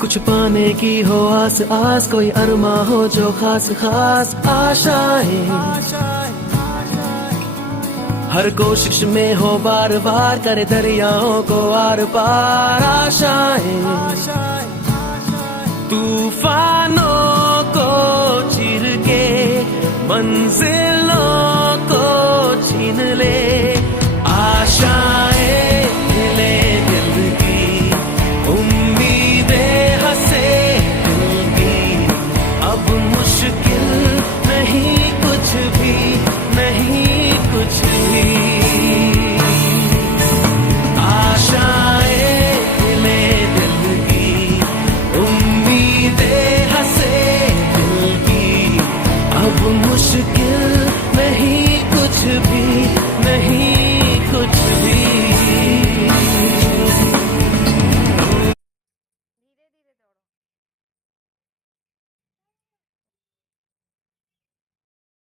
कुछ पाने की हो आस आस, कोई अरमा हो जो खास खास आशाएं, हर कोशिश में हो बार बार करे दरियाओं को आर पार आशाएं।